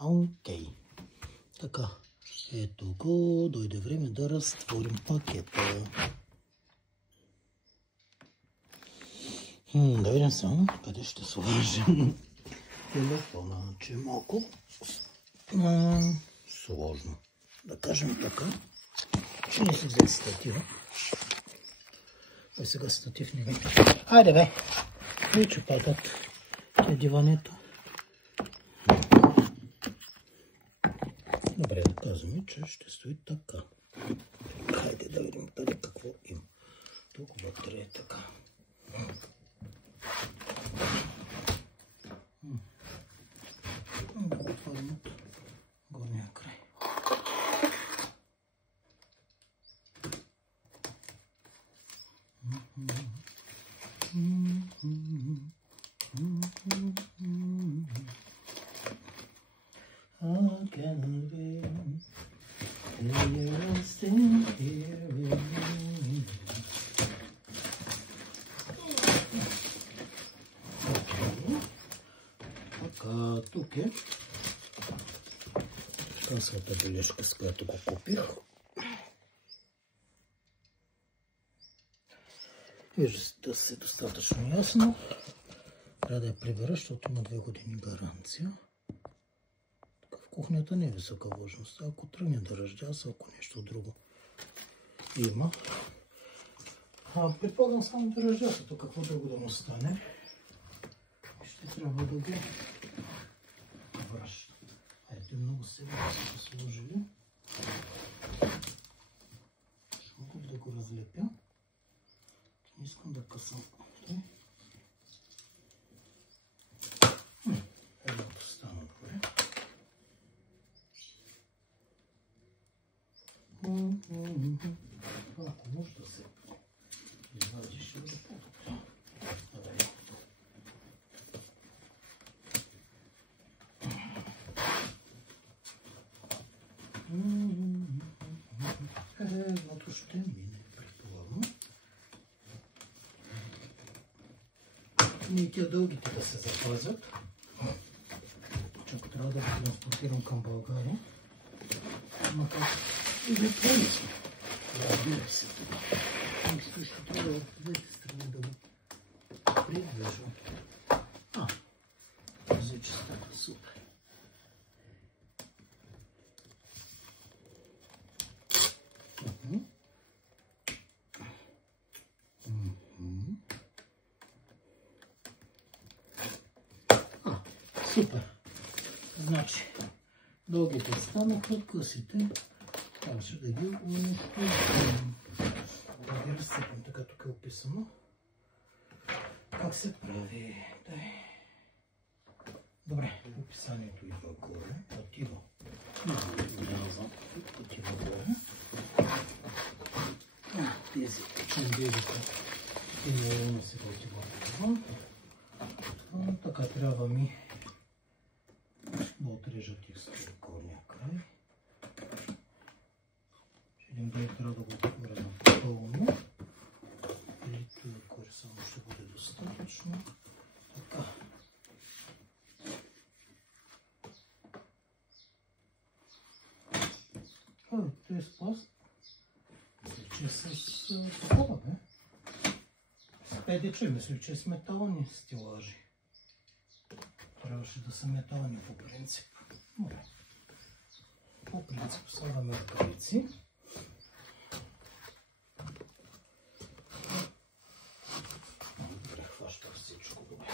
Окей. Така. Ето го. Дойде време да разтворим пакета. Да видим само къде ще сложим телефона, че е малко сложно. Да кажем така, че не си взе статива. Сега статив не видим. Айде бе! И че падат те диването. Добре, да казваме, че ще стои така. Хайде да видим къде какво има. Тук вътре е така. Да го отворим от горния край. Тук е късната бележка, с която го купих. Вижда се достатъчно ясно. Трябва да я прибера, защото има 2 години гаранция. В кухнята не е висока влажност. Ако тръгне да ръждяса, ако нещо друго има. Предполагам само да ръждяса, то какво друго да му стане. Ще трябва да го връща. Ето много сега са сложили. Ще мога да го разлепя. Не искам да късам. Едното стана добре. Ако може да се извади, ще бъде по-добре. Едното ще мине, предполагам. И тия дългите да се запазят. Чак трябва да ги транспортирам към България. Макар и да правим. Разбира се това. Мисля, ще трябва от двете страни да го придвижвам. Този че става супер. Супер. Значи, дългите станаха, късите трябваше да ги унищожим. Да ги разсипем, така тук е описано. Как се прави? Добре, описанието идва горе, отива. Отива горе. Тези чембелите и наилно сега отива отива. Така трябва ми да отрежа текста от горния край. Ще видим дали трябва да го отворя напълно. Или това отгоре само ще бъде достатъчно. Така. Този пласт мисля, че с такова, бе. С ПДЧ, мисля, че с метални стелажи. Трябваше да са метални по принцип. Добре. По принцип слагаме ръкавици. Добре, хваща всичко добре.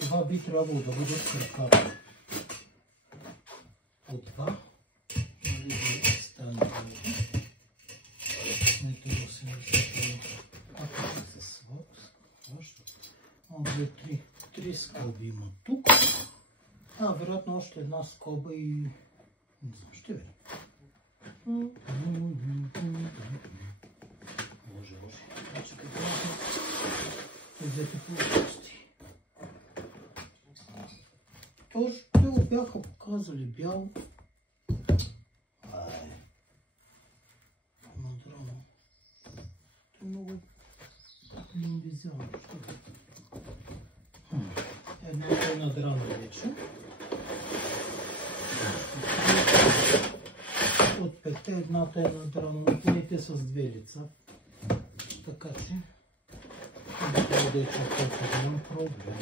Това би трябвало да бъдат краката. От това стане нето да се разсъпва. Ако се сваща. 3 скоби има тук. Вероятно още една скоба и... не знам, ще видим. Може. Значи какво двете плоскости. Те го бяха показали бял. Надрано. Това е много лимбизиално. Едната е надрано вече. От петте едната е надрано, но поне те с две лица. Така че не трябва да е чак толкова голям проблем.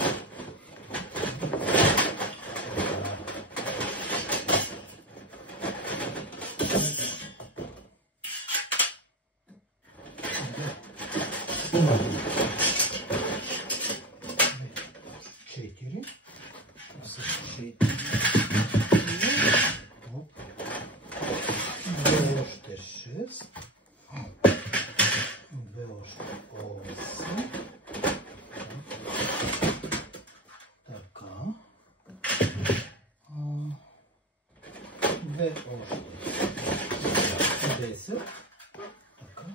Две още 10. Така.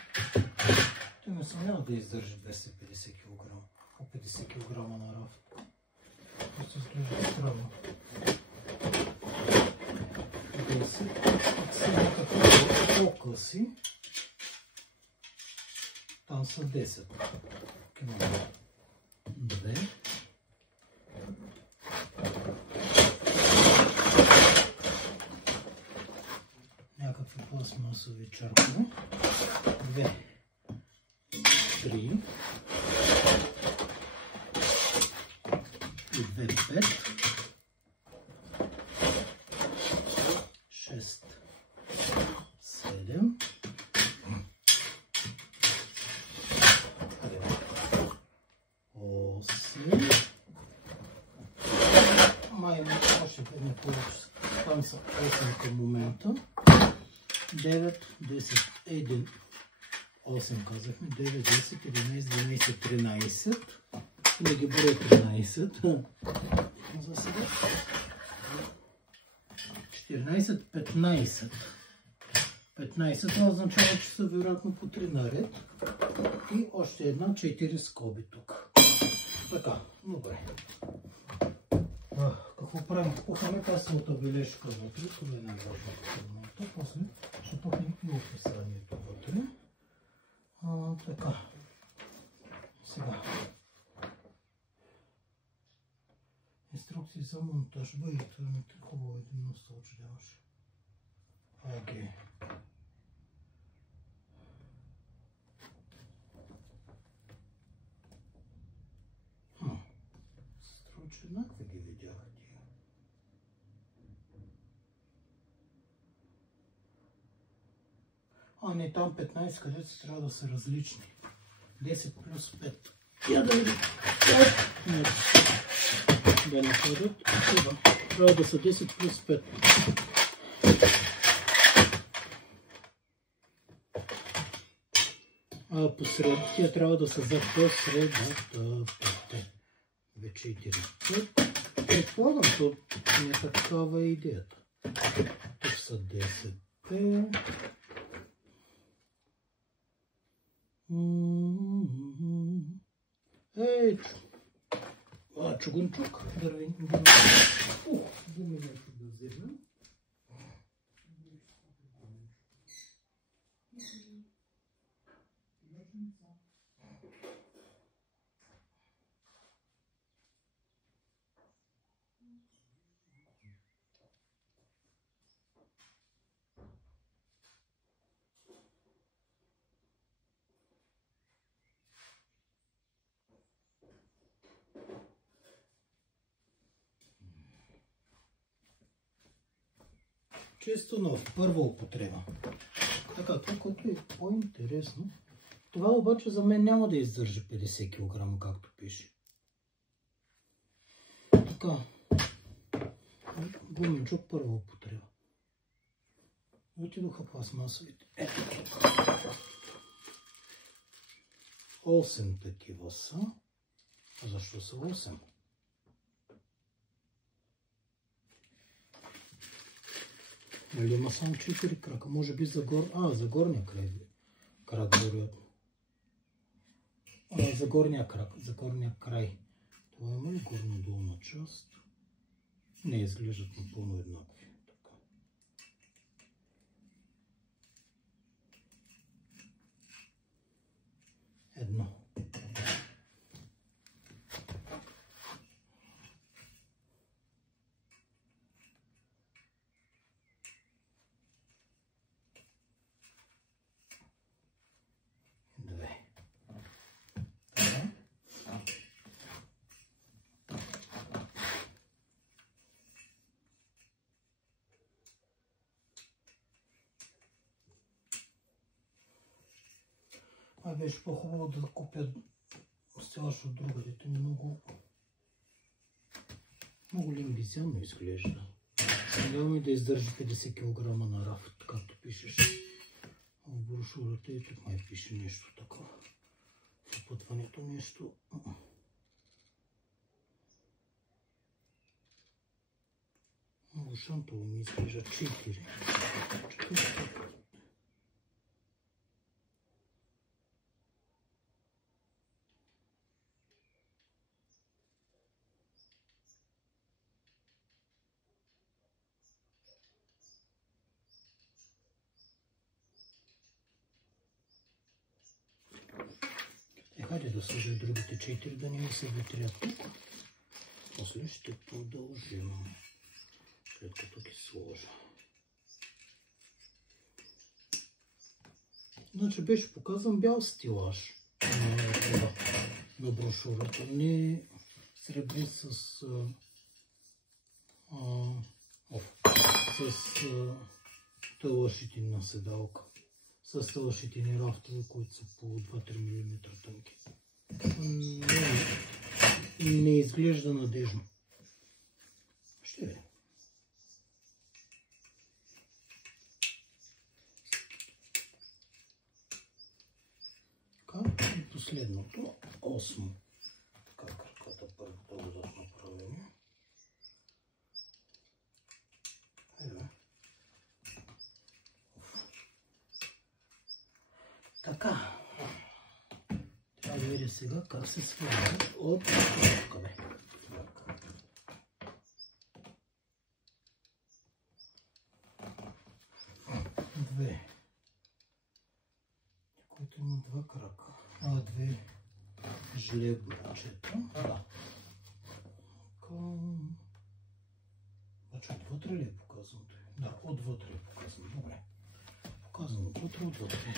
Той ме съм няма да издържи 250 кг. По 50 кг на рафт. Просто изглежда странно. 10. Сега като по-къси. Там са 10 кг. 2. Някакви пластмасови чаркове. 2. 3. И 2. 5. 6. 7. 8. Май още не получи. Там са 8 към момента. 9, 10, 1, 8 казахме, 9, 10, 11, 12, 13. Не ги броя 13. За сега. 14, 15. 15, това означава, че са вероятно по 3 наред. И още една 4 скоби тук. Така, добре. Какво правим? Пухаме касовата бележка вътре, това е най-важното в момента. После ще пухнем и описанието вътре. Така. Сега. Инструкции за монтаж. Бъй, това ми е хубаво един носточ даваш. Окей. Струче еднакви ги видях. А не, там 15, където трябва да са различни. 10 плюс 5. Я да видим. Нет. Да не ходят. Трябва да са 10 плюс 5. А посред тя трябва да са за посредата. 4. Предполагам, то не е такава идеята. Тук са 10. Ей, чугунчук, дървен. Думи нещо да вземем. Чисто нов, първа употреба. Така, това, което е по-интересно. Това обаче за мен няма да издържи 50 кг, както пише. Така. Гуменчук, първа употреба. Отидоха пластмасовите. 8 такива са. А защо са 8? Нали има само 4 крака, може би за горния крак, вероятно. за горния край. Това има ли горно-долна част? Не изглеждат напълно еднакви. Така. Едно. Две. Беше по-хубаво да купя стелаж от другаде. Много лимбизианно изглежда. Няма и да издържи 50 кг на рафт, както пишеш в брошурата. И тук май пише нещо такова. Запътването нещо. Много шантово ми изглежда. 4. Хайде да сложа другите 4, да не ми се ветрят тук. После ще продължим, след като ги сложа. Значи беше показан бял стилаж на брошурата. Не сребри с тълъшитинна седалка. С тълъшитини рафтове, които са по 2-3 мм тънки. Не изглежда надежно. Ще видим. Така, и последното, 8. Така, краката първо да бъдат направени. Така. Трябва да видя сега как се свързват от къде. Две. Който има два крака. Две жлебчета. Да. Значи отвътре ли е показано? Да, отвътре е показано. Добре. Показано отвътре.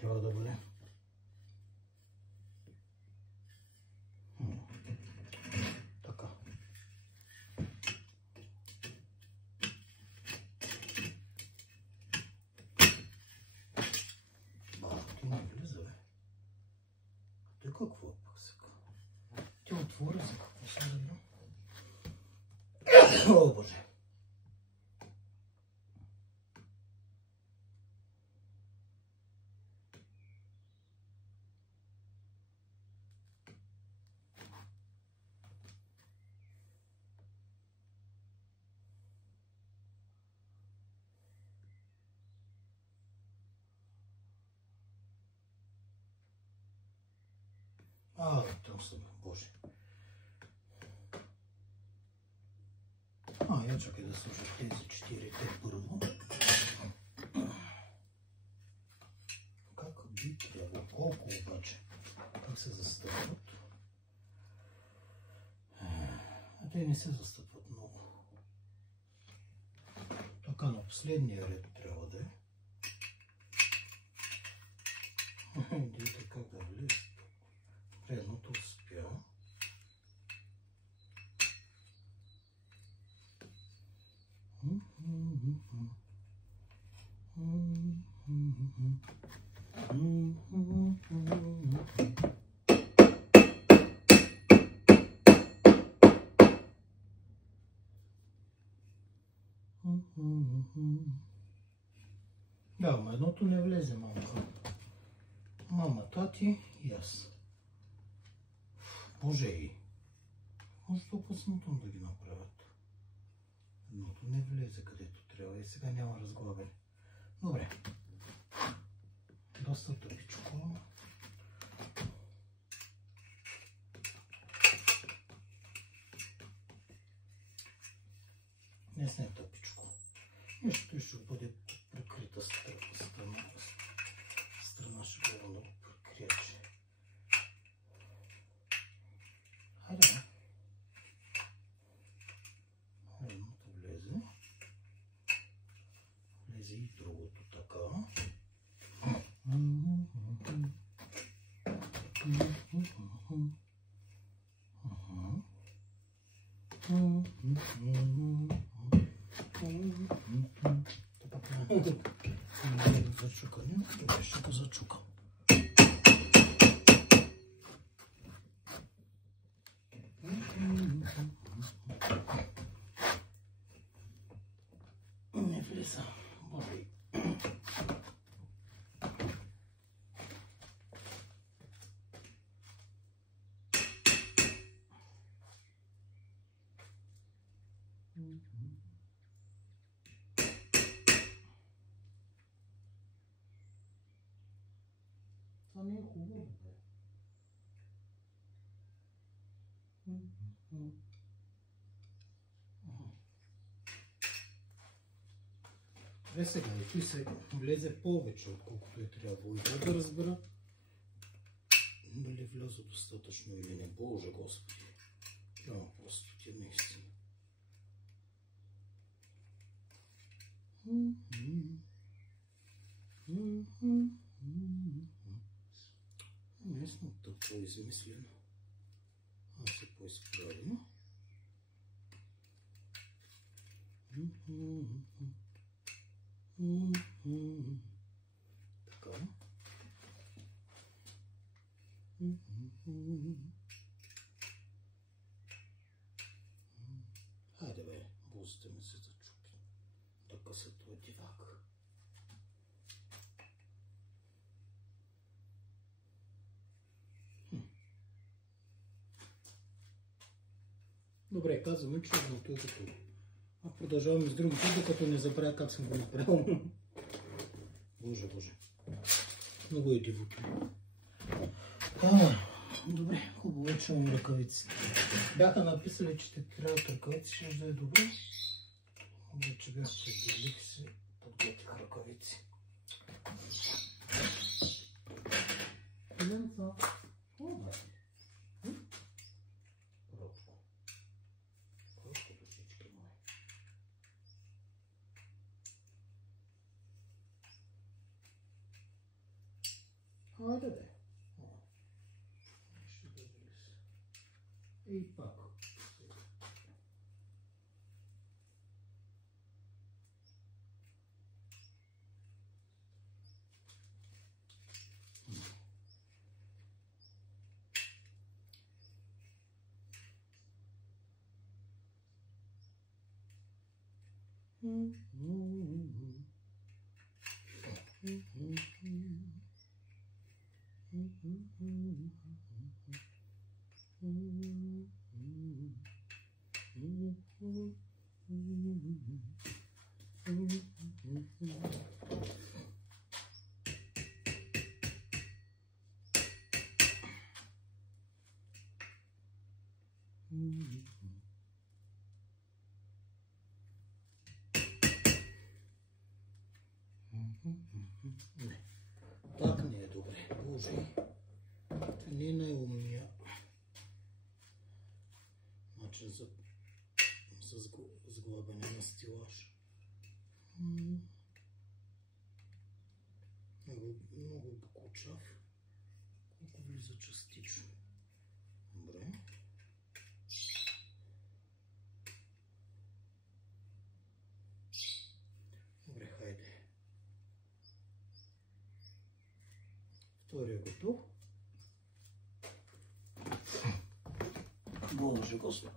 Трябва да бъде. Така. Ти не влиза, бе. Той какво е пък сега? Ти отвори за какво се да. О, Боже! Там съм, Боже. Я чакай да сложа тези 4-те първо. Как би трябвало? Колко обаче? Как се застъпват? Те не се застъпват много. Така на последния ред трябва да е. Дайте как да влезе. Предното успя. Да, ама едното не влезе, мамка. Мама, тати и аз. Може и. Може по-късното да ги направят. Едното не влезе където трябва и сега няма разглавяне. Добре. Доста тъпичко. Днес не е тъпичко. Нещо ще бъде прикрита страна ще бъде много прикрияче. Хайде, бе. Едното влезе. Влезе и другото така. Зачукане, добре ще го зачукам. Не влиза, боли. Това не е хубаво, бе. Сега и той се влезе повече, отколкото е трябвало. И да разбера дали вляза достатъчно или не. Боже Господи. Няма просто ти наистина. Местно тъпо измислено. Аз се поизправя. Така. Хайде бе, бузите ми се зачупи. Да късето е дивак. Добре, казваме, че едното е готово. А продължаваме с другото, докато не забравя как съм го направил. Боже, боже. Много е дивото. Добре, хубаво е, че имам ръкавици. Бяха написали, че те трябват ръкавици, ще да е добре. Вече бях се били, си подготвих ръкавици. Хайде бе. Ще да влезе. И пак. Не, так не е добре. Боже, това не е най-умния начин за сглабяне на стилаж. Много бокучав, колко влиза частично. Добре. Добре, хайде. Втория готов. Боже Господи,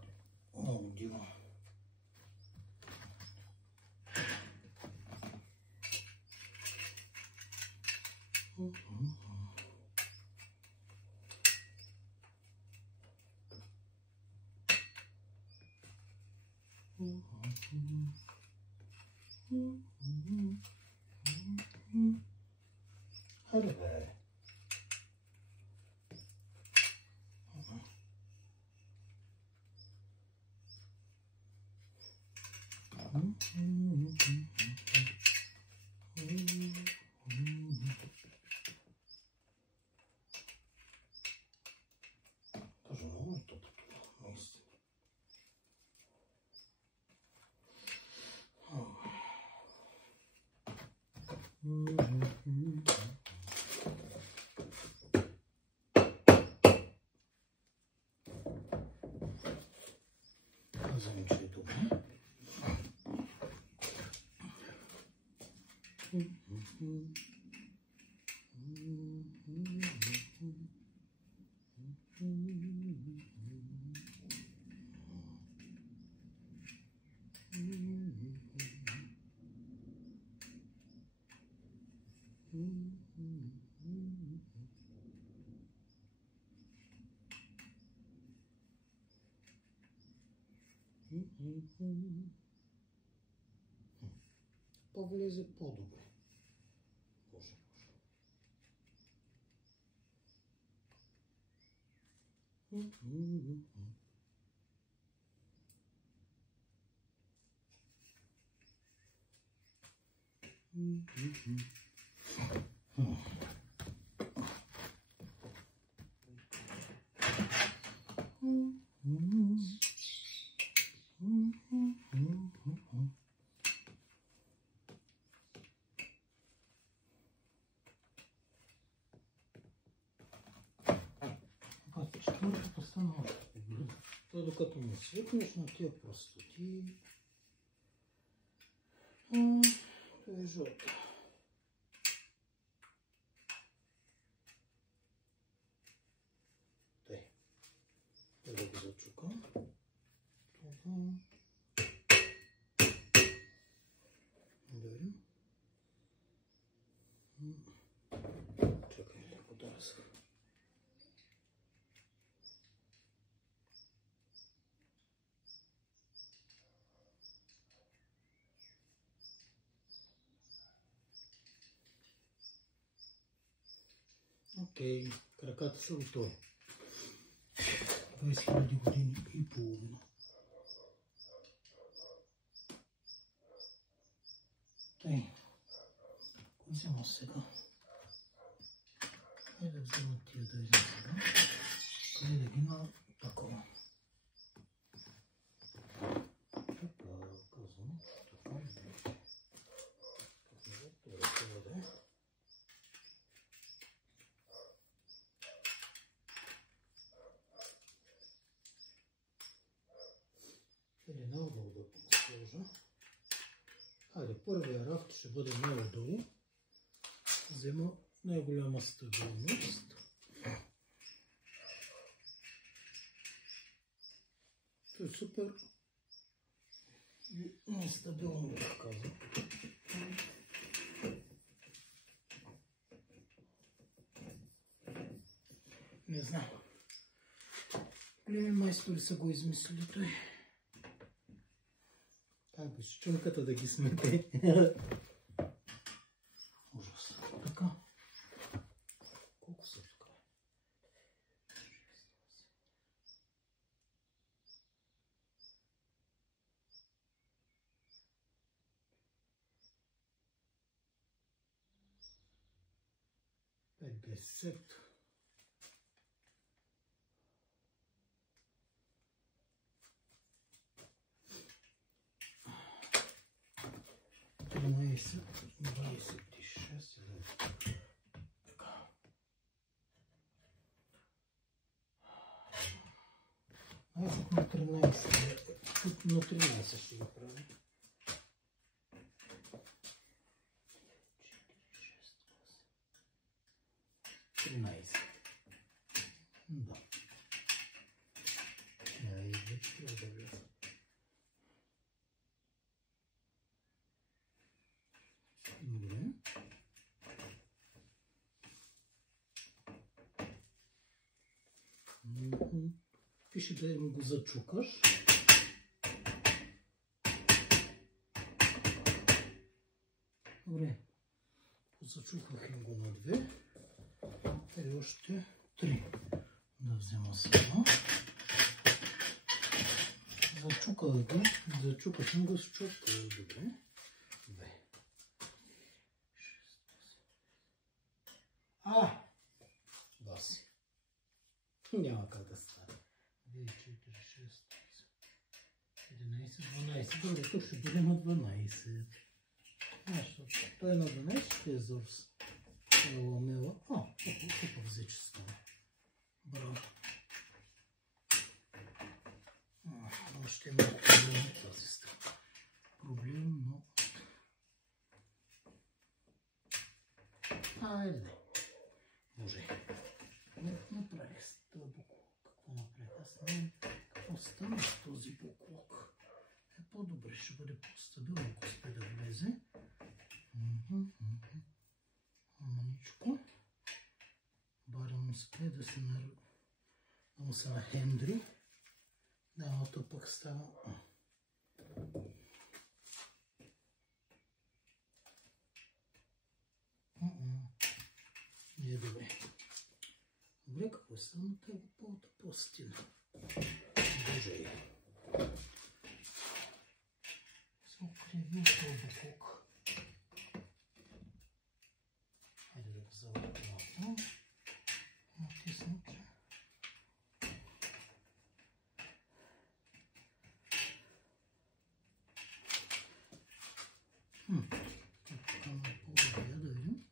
много диво. Хайде бе. Повлезе по-добре. Боже. Четвъртата стана още по-близо. Той докато му свикнеш на тия простоти. Това е жълто. Тъй. Да го зачукам. Това. Берем. Чакай да го доръсна. Окей, краката са готови. 20 000 години и половина. Тъй, взема сега. Хайде да взема тия да взема сега. Къде да ги на такова. Така, казвам. Така, това да е. Или надолу да сложа. Хайде, първия рафт ще бъде надолу. Взема най-голяма стабилност. То е супер нестабилно, да казвам. Не знам. Големи майстори са го измислили той. Как бе, чумката да ги смете. Ужас. Така. Колко са тук? Петдесет. Двадесет и шест. Така. Тук на 13. Тук на 13 ще ги правя. 13. Да. И вече трябва да вляза. Добре. Пише да им го зачукаш. Добре. Зачуках им го на 2. И още 3. Да взема сега. Зачуках го. Зачуках им го с чук. Добре. 2. Баси. Няма как да стане. 2, 4, 6, 11, 12. Добре, тук ще бъдем на 12. Той на 12 ще е зорс. Мела. Тук взе, че става. Браво. Още малко проблем тази страна. Проблем, но... направим какво стане с този буклук. По-добре ще бъде по-стабилно, ако успее да влезе. Маничко. Барем успее да се нахендри. Да, но то пък става... Не е добре. Добре, какво става? Това е по-та по-стина. Боже. Се окривил този буклук. Хайде да го завъртим малко. Натиснете. Тук на по-добре да видим.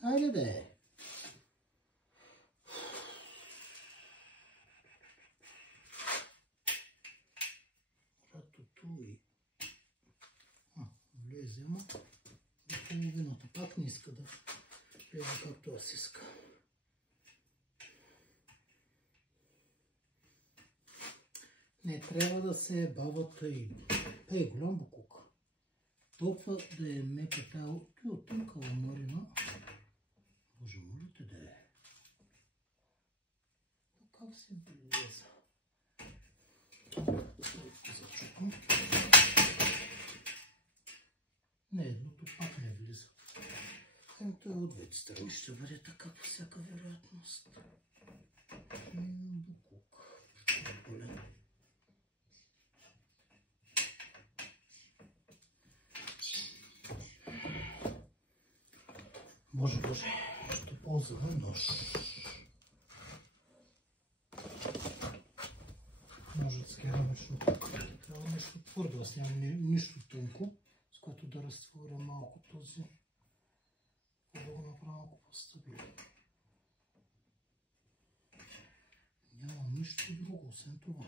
Хайде бе! Ратото и... влезе, ама до половината. Пак не иска да влезе както аз иска. Не трябва да се бава тъй. Тъй голям буклук. Толкова да е мека тая от тънка ламарина. Боже, моля те да е. Как се влеза? Зачупам. Не, едното пак не влиза. Той от двете страни ще бъде така по всяка вероятност. Буклук. Болен. Боже, ще ползваме нож. Ножът с керамично покритие. Трябва нещо твърдо, аз нямам нищо тънко, с което да разтворя малко този, да го направя малко по-стабилен. Нямам нищо друго, освен това.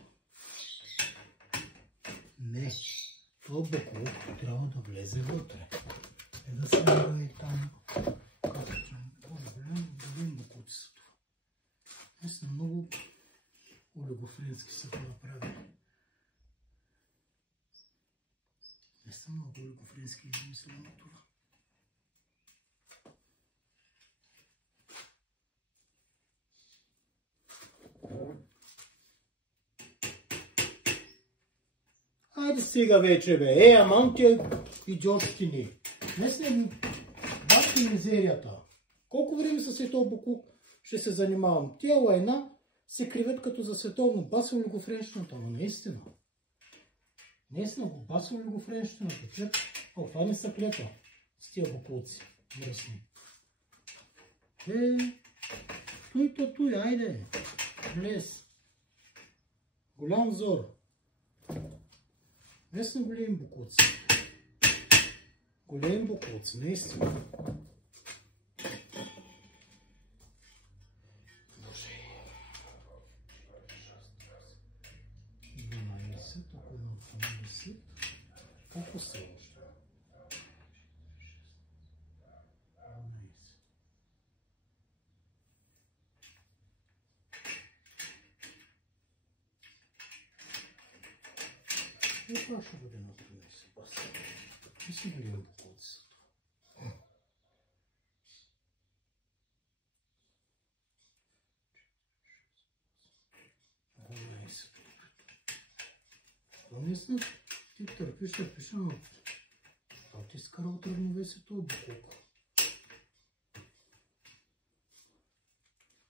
Не, този буклук трябва да влезе вътре. Е да се гледа и там. Боже, голям буклуци са това. Наистина много олигофренски са това направили. Наистина много олигофренски измислено това. Айде сега вече бе, аман тия идиотщини. Наистина бачи мизерията. Колко време със този буклук ще се занимавам? Тия лайна се кривят като за световно. Басва ли го френщината? Но наистина. Наистина го басва ли го френщината? Това не са клета с тия буклуци. Мръсни. Туй, айде. Влез. Голям взор. Наистина големи буклуци. Големи буклуци, наистина. Колко са още? 12. И това ще бъде на 13. И си гледам буклуци. Наистина ти търпиш, но ти изкарал равновесие този буклук.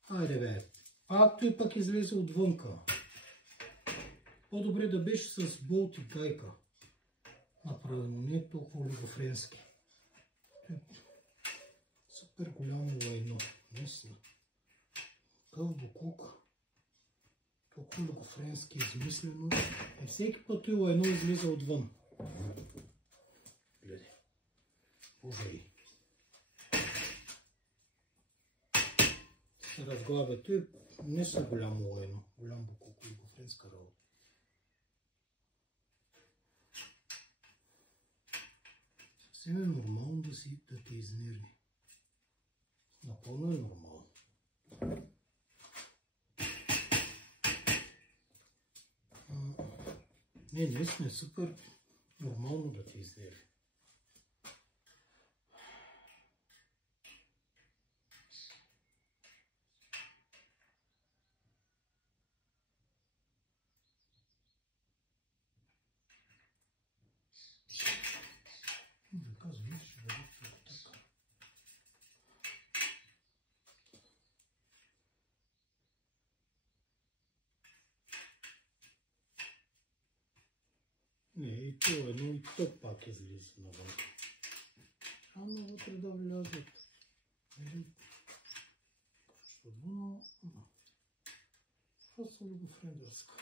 Айде бе, пак той пък излезе отвънка. По-добре да беше с болт и гайка направено, не е толкова олигофренски. Супер голямо лайно, наистина. Такъв буклук. Толкова олигофренски измислено. И всеки път той лайно излиза отвън. Гледай. Боже. Се разглавя. Той не са голямо лайно. Голям буклук, олигофренска работа. Съвсем е нормално да те изнерви. Напълно е нормално. Не, наистина е супер нормално да те изнерви. Не, и то едно и то пак излиза навън. Трябва вътре да влязат. Що дуно? Просто го френдърска.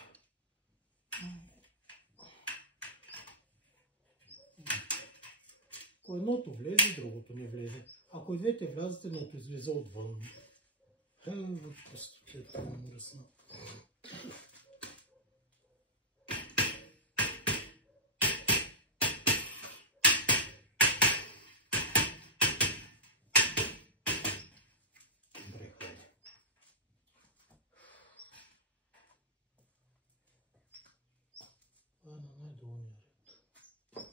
Ако едното влезе, другото не влезе. Ако и двете влязат, едното излезе отвън. Вот просто е това мръсна. Това е на най-долния ред.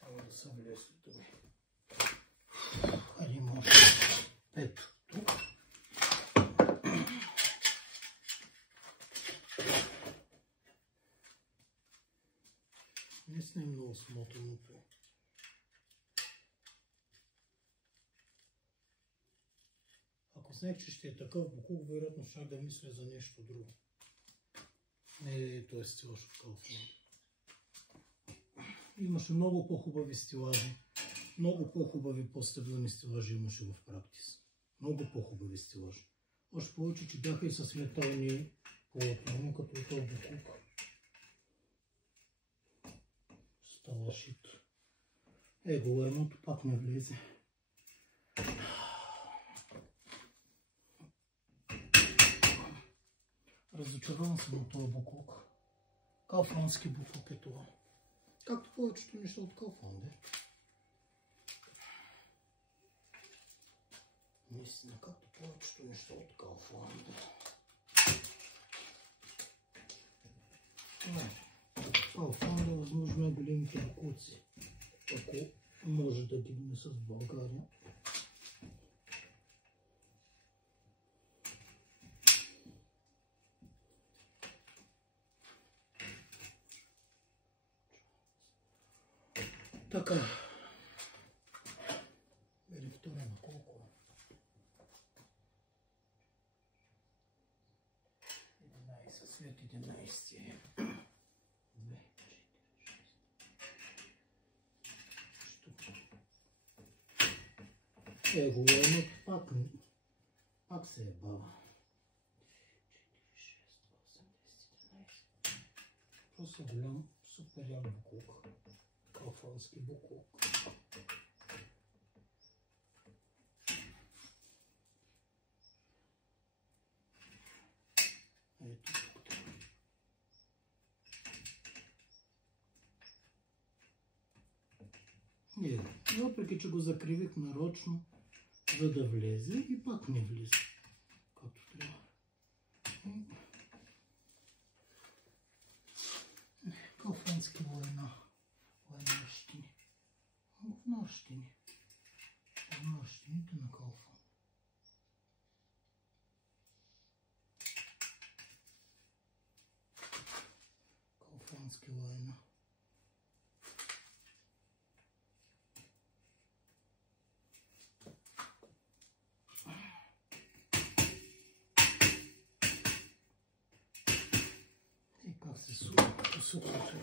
Трябва да съм влезли добре. Хайде, може. Ето, тук. Не сме много смотаното. Ако знаех, че ще е такъв буклук, вероятно щях да мисля за нещо друго. Не, той е стилаж от Kaufland. Имаше много по-хубави стилажи. Много по-хубави по-стъблени стилажи имаше в практис. Много по-хубави стилажи. Още повече, че бяха и с метални полотна, като този буклук. Става шит. Его, едното пак не влезе. Разочарован съм от този буклук. Kauflandски буклук е това. Както повечето неща от Kaufland. Наистина, както повечето неща от Kaufland. Kaufland е възможно най-големите буклуци. Ако може да дигне с България. Така. Бери втора на колко? 11, след 11. 2, 4, 6. Его, едното пак се е бава. 4, 6, 8, 10, 11. Просто голям, супер як буклук. Kauflandски буклук. Ето тук. Въпреки, че го закривих нарочно, за да влезе и пак не влиза. Както трябва. Kauflandски война. Войнащини. Войнащини. Войнащините на Kaufland. Kauflandски война. И как се сухото.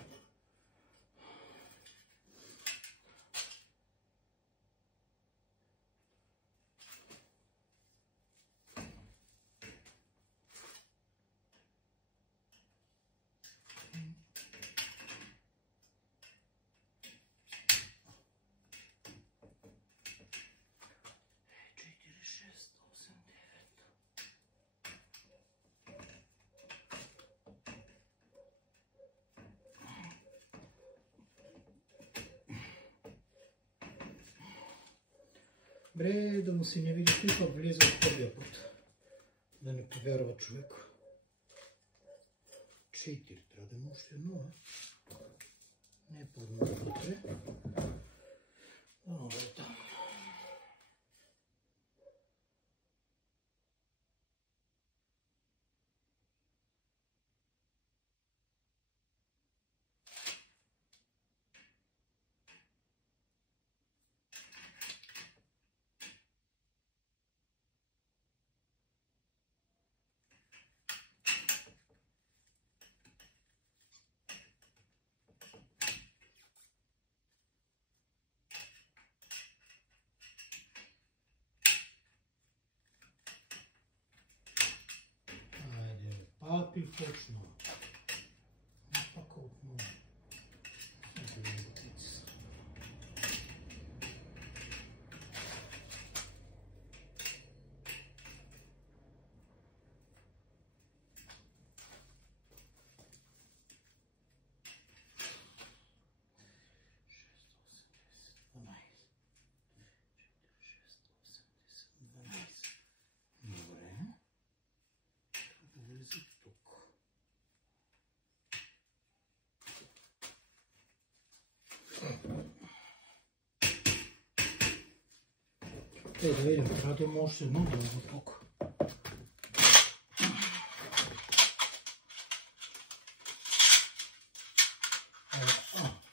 Бре, да му се не види и пък влезе от първия път. Да не повярва човек. 4. Трябва да има още едно, а? Не е по-много вътре. Да е там. Пак ли точно? Пак отново. Да видим, трябва да има още едно дълго тук.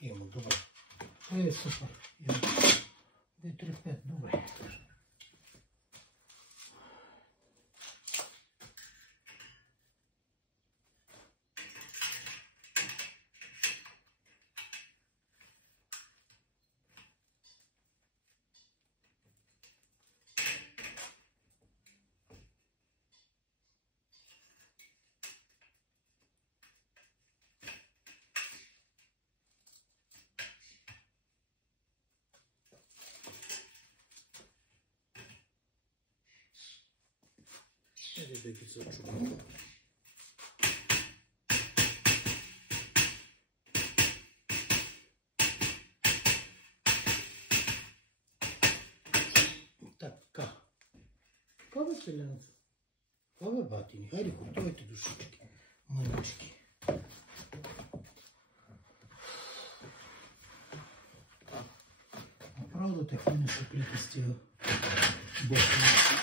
Има, добре. Супер. 2, 3, 5, добре. Ето да ги зачупам. Така. Какво бе, Селената? Какво бе, батини? Хайде, готовете душички. Мънички. Направо да те хване шаклите с тия босоници.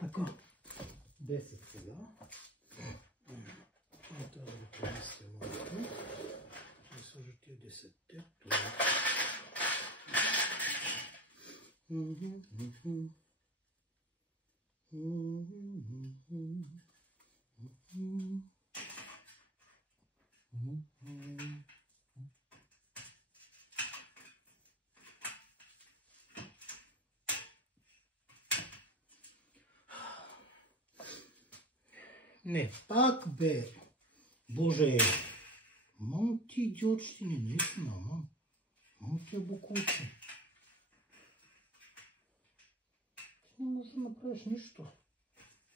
Така. 10 сега. Трябва да го поместя малко. Ще сложа тия 10-те. Не, пак бе. Боже, мам ти идиотщини, наистина, мам. Мам ти бокулци. Ти не можеш да направиш нищо.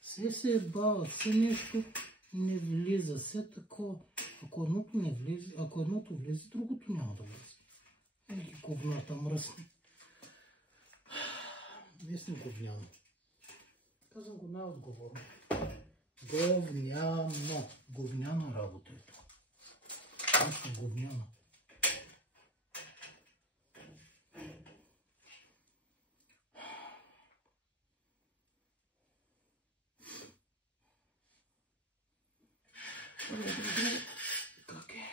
Все се бава, все нещо не влиза, все такова. Ако едното не влезе, ако едното влезе, другото няма да влезе. Еки говната мръсни. Наистина говняно. Казвам го най-отговорно. Говняно. Говняна работа е това. Наистина говняно. Как е?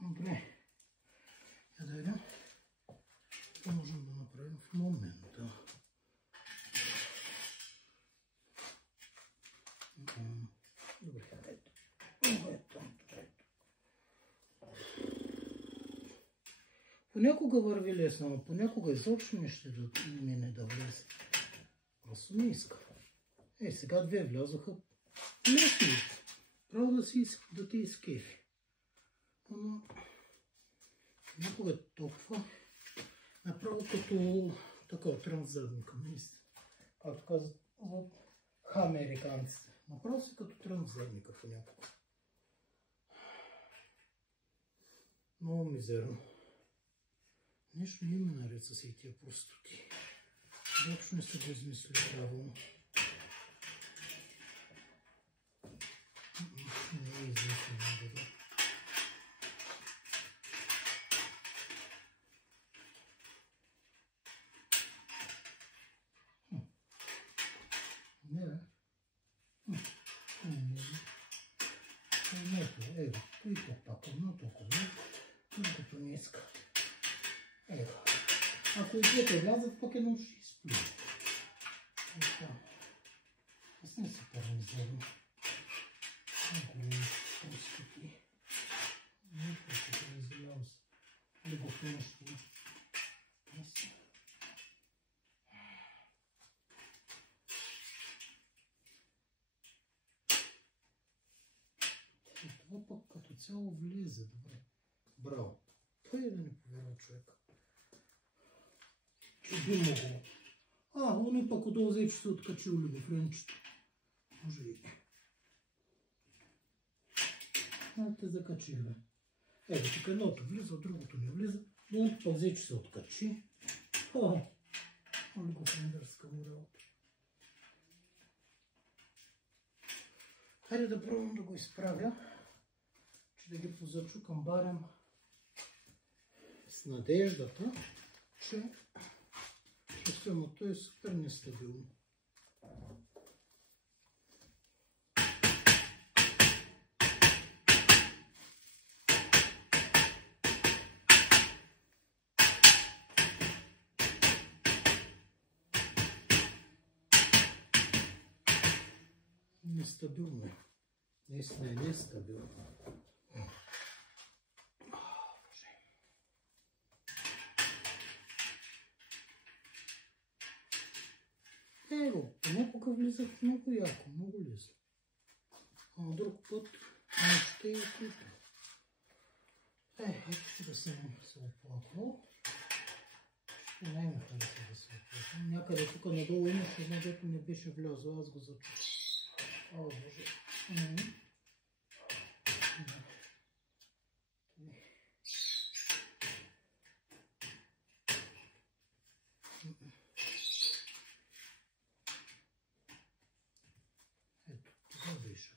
Добре. Я да видим. Това можем да направим в момента. Добре. Ето. Понякога върви лесно, но понякога изобщо не ще мине да влезе. Просто не иска. Сега две влязоха. Лесно. Право да ти изкефи. Ама някога е толкова направо като такова транзадника, наистина. Както казват американците. Направо си като трансземника понякога. Много мизерно. Нещо не има наред с и тия простоти. Въобще не се го измисли правилно. Не е измислено добре. Не, бе. Ето, и тук пак едно толкова. Другото не иска. Ето. Ако и двете влязат, пък едно ще изплюе. Ето. Аз не се парализирам. Големи простоти. Не просто разделявам се. Или го помощно. Това пък като цяло влезе добре. Браво. Той е да не повярва човека. Че би могло. Он и пък отдолу взе, че се откачил ли го френчето. Може и. Те закачихме. Ето тук едното влиза, другото не влиза. Другото пък взе, че се откачи. Олиго френдърска му работа. Хайде да пробвам да го изправя. Че да ги позачукам барем с надеждата, че системата е супер нестабилно. Нестабилно е. Наистина е нестабилно. Его, понякога влизах много яко, много лесно. А друг път нещо е круто. Ето сега съм се оплаквал. Най-наха да се оплаквам. Някъде тук надолу имаше едно, дето не беше влязло, аз го зачух. О, Боже. Ето, това беше.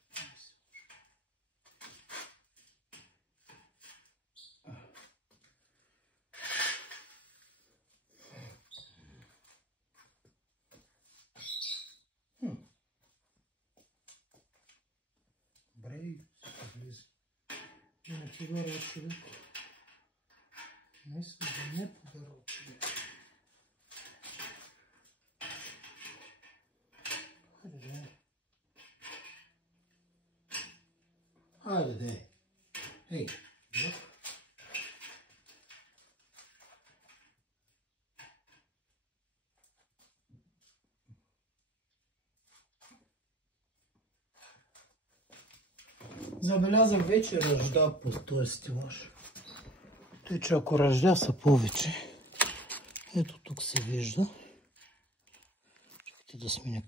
Добре, се влиза. Не ти върва от човек. Не искам да не подаря от човек. Хайде да е. Хайде да е. Ей, да. Забелязах вече ръжда по този стилаж. Тъй, че ако ръжда са повече, ето тук се вижда. Чакайте да сменя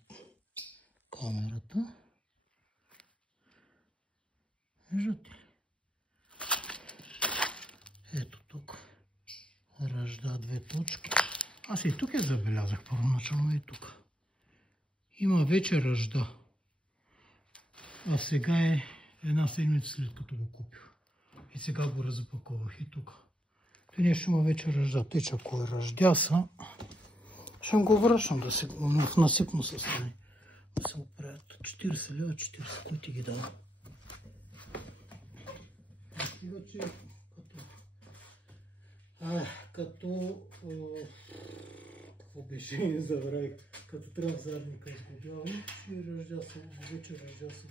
камерата. Виждате ли? Ето тук ръжда две точки. Аз и тук я забелязах първоначално и тук. Има вече ръжда. А сега е една седмица след като го купих. И сега го разопаковах и тук. Той нещо има вече ръжда. Тъй, че ако е ръждяса, ще го връщам да се в насипно състояние. Да се оправят. 40 лева, 40, кой ти ги дава? Иначе като какво беше, забравих, като трансзадника изгубявам, и ръждяса, вече ръждяса.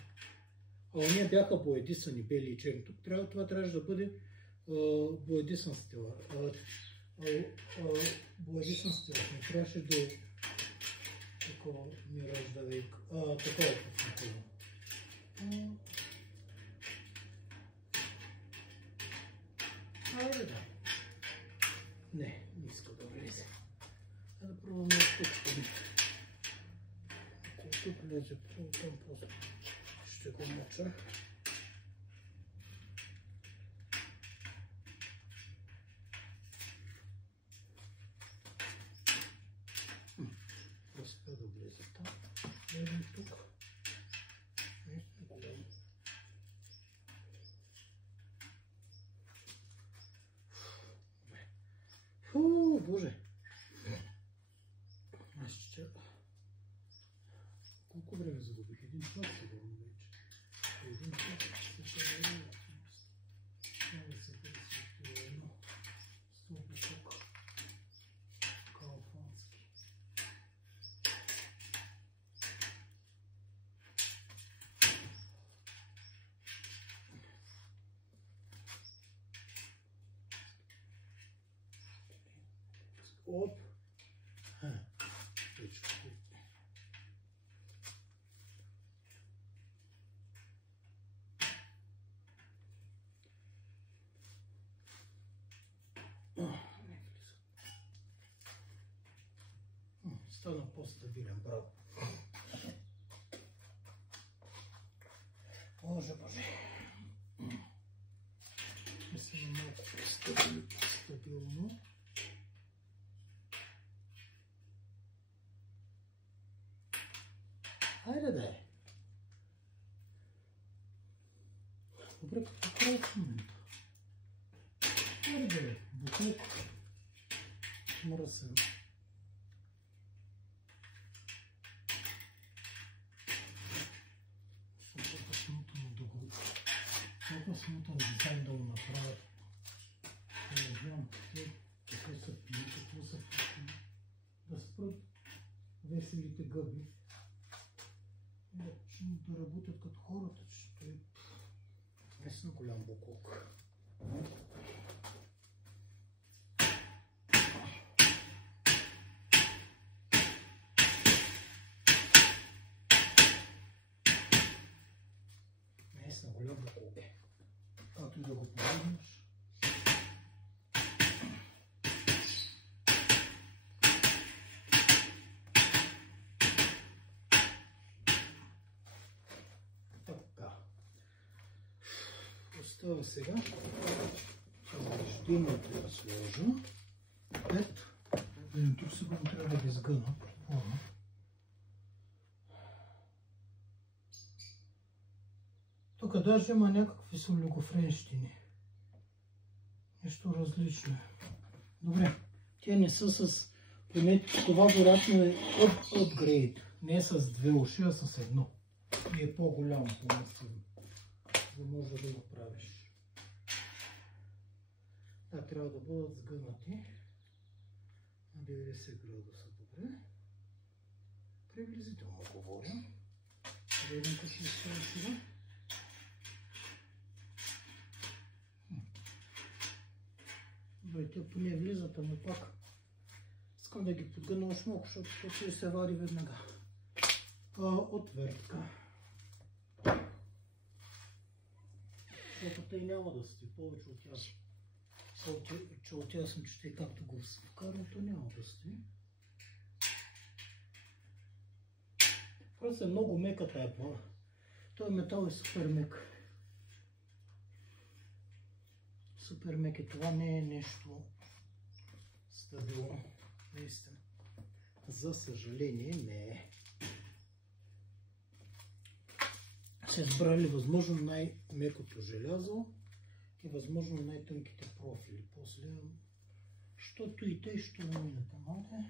А ония бяха боядисани, бели и черни. Тук това трябваше да бъде боядисан стилаж. Боядисан стилаж. Не трябваше да е такова мираждавейка. Такова пътникова. Айде да. Не иска да влезе. Да пробваме тук. Ако тук влезе, там после. ще го моча. Успя да влезе там. Гледам тук. Голям. Фу, боже! Аз ще... Колко време загубих? 1 час сигурно вече. 1 час ще се време. Трябва да се търси едно. Стълбичок. Калфански. Оп! Стана по-стабилен, браво. Боже, боже. Мисля, малко по-стабилно. Хайде да е. Добре, какво прави в момента? Хайде да е. Бутилка. Мръсен. Толкова смутен дизайн да го направят. Не знам какво са пили, какво са пили. Да спрат веселите гъби. Да работят като хората, че той е наистина голям буклук. Наистина голям буклук е. Както и да го погледнеш. Така. Остава сега. Междинното да сложа. Ето. Тук сигурно трябва да ги сгъна. Тук даже има някакви солигофренщини. Нещо различно е. Добре. Те не са с... Поне това вероятно е upgrade. Не е с 2 уши, а с 1. И е по-голямо, по-масивно. За да може да го правиш. Да, трябва да бъдат сгънати. На 90 градуса. Добре. Приблизително говоря. Видим какво се става сега. Те поне влизат, ама пак искам да ги подгъна още малко, защото ще се вади веднага. Отвертка. Защото тъй няма да стои повече от ясно. Че от ясно, че тъй както го вкарам, то няма да стои. Просто е много мека тая плава. Той метал е супер мек. Супер мек е. Това не е нещо стабилно. Наистина. За съжаление не е. Се избрали възможно най-мекото желязо и възможно най-тънките профили. После, щото и тъй, ще го мина помаде.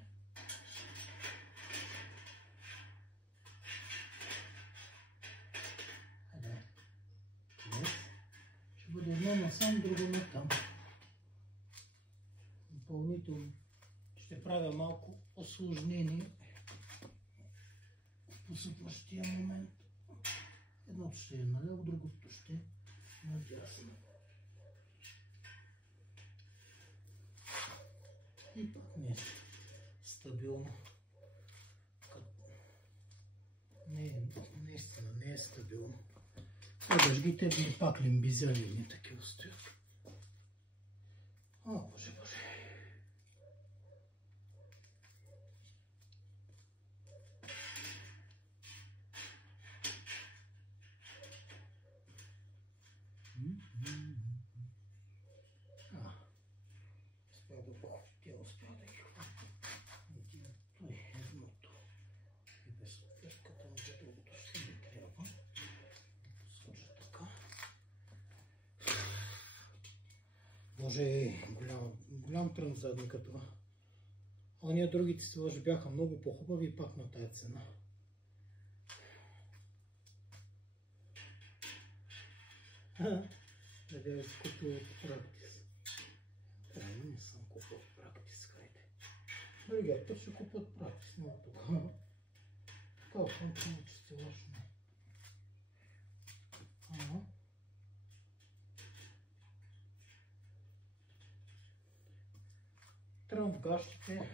Ще бъде едно насам, друго на там. Допълнително ще правя малко осложнение по следващия момент. Едното ще е наляво, другото ще е надясно. И пак не е стабилно. Наистина не е стабилно. Дъждите ми пак лимбизяли не такива стоят. О, боже, боже. Тя успя да ги хвана. Той е едното. И без отвъртката, между другото ще ми трябва. Сложа така. Може голям трън задника това. Ония другите стелажи бяха много по-хубави и пак на тая цена. Надявам се купил от Practice. Не съм купил от Practice, хайде. Другият ще купя от Practice, но тогава. Kaufland че стелаж не. Трън в гащите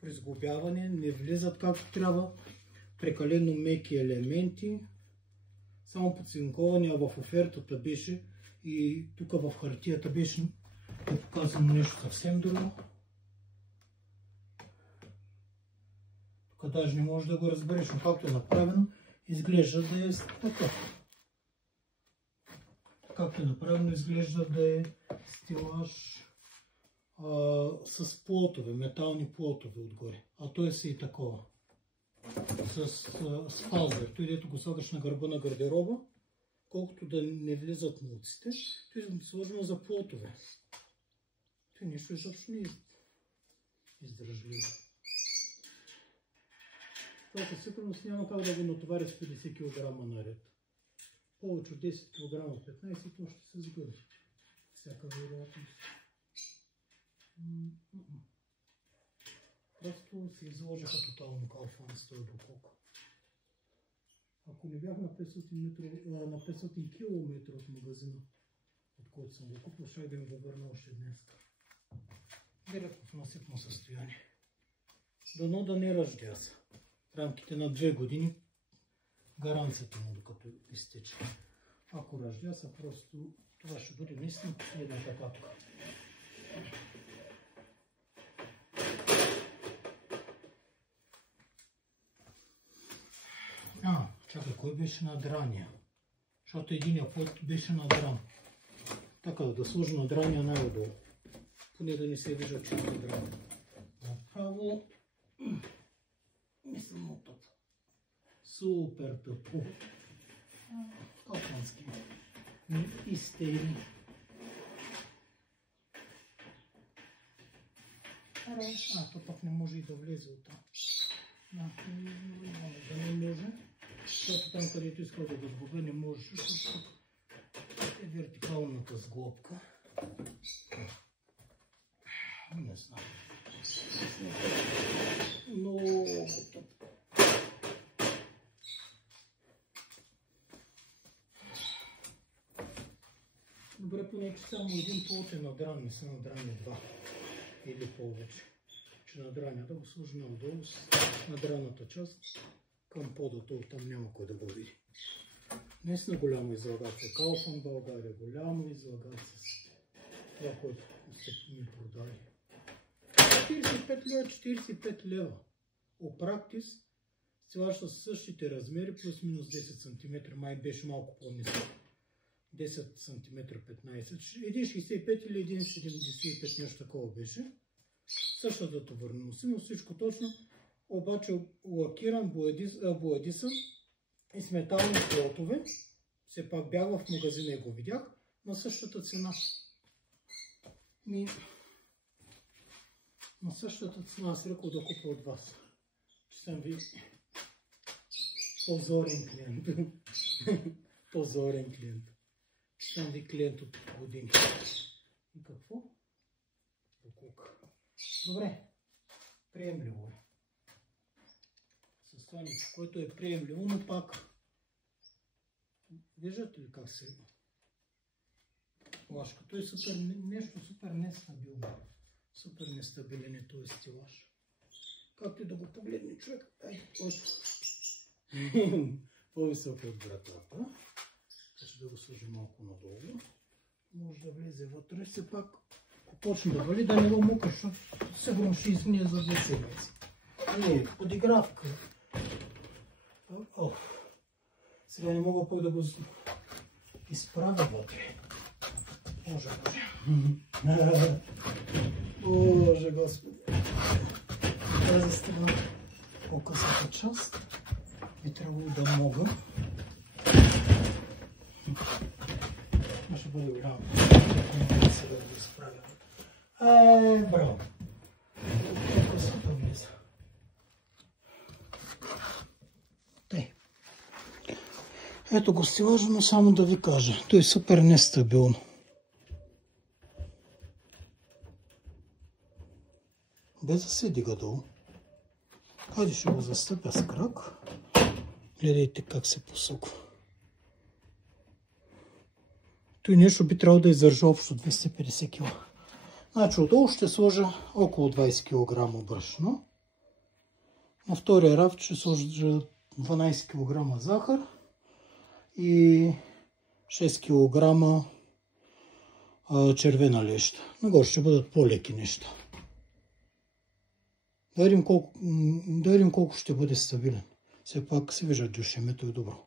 при сглобяване не влизат както трябва, прекалено меки елементи. Само подцинковане, а в офертата беше и тук в хартията беше показано нещо съвсем друго. Тук даже не можеш да го разбереш, но както е направено, изглежда да е така. Както е направено, изглежда да е стелаж с плотове, метални плотове отгоре. А той си и такова. С фалдер. Той дето го слагаш на гърба на гардероба, колкото да не влизат муците, той е сложено за плотове. Той нещо изобщо не е издръжливо. Това със сигурност няма как да го натоваря с 50 кг наред. Повече от 10 кг, 15, то ще се сгъва. Всяка вероятност. Просто се изложиха тотално Kaufland с този доколко. Ако не бях на 500 км от магазина, от който съм го купил, ще да ми го върна още днес. Директно в насипно състояние. Дано да не ръждяса. В рамките на 2 години гаранцията му докато изтече. Ако ръждяса, просто това ще бъде наистина последната капка. Чакай, кой беше надрания? Защото единия плот беше надран. Така, да сложа надрания най-отдолу. Поне да не се вижда, че е надран. Направо мисля много тъпо. Супер тъпо. Kauflandски изтери. То пък не може и да влезе оттам. Да не влезе. Защото там, където искал да го сглобя, не може, защото е вертикалната сглобка. Не знам. Много тъпо. Добре, поне че само един плот е надран, не са надрани два или повече. Че надраня да го сложим отдолу с надраната част към подата, оттам няма кой да го види. Наистина голяма излагация. Kaufland България, голяма излагация с това, което сте ми продали. 45 лева, 45 лева. О Practice стелаж с същите размери, плюс-минус 10 см, май беше малко по-нисък. 10 см 15, 1,65 или 1,75, нещо такова беше. Същата товарност, но всичко точно, обаче лакиран, боядисан и с метални плотове. Все пак бях в магазина и го видях на същата цена. На същата цена аз рекох да купя от вас. Че съм ви позорен клиент. Позорен клиент. Съм ви клиент от години. И какво? Покука. Добре. Приемливо е. Състоянието, което е приемливо, но пак виждате ли как се лашка? Той е супер, нещо супер нестабилно. Супер нестабилен е този стелаж. Както и да го погледне човек. По-висок от вратата. Ще да го сложим малко надолу. Може да влезе вътре. Все пак, ако почне да вали, да не го мукаш, защото сигурно ще измие за 2 седмици. Не, подигравка. Сега не мога пък да го изправя вътре. Може. част би трябвало да мога. Ще бъде голямо. Сега да го справя. Браво! Тук супер влиза. Тъй. Ето го стелажа, но само да ви кажа. Той е супер нестабилно. Без да се дига долу. Хайде ще го застъпя с крак. Гледайте как се посуква. Той нещо би трябвало да издържа общо 250 кг. Значи отдолу ще сложа около 20 кг брашно. На втория рафт ще сложа 12 кг захар и 6 кг червена леща. Нагоре ще бъдат по-леки неща. Да видим колко ще бъде стабилен. Все пак се вижда дюшемето е добро.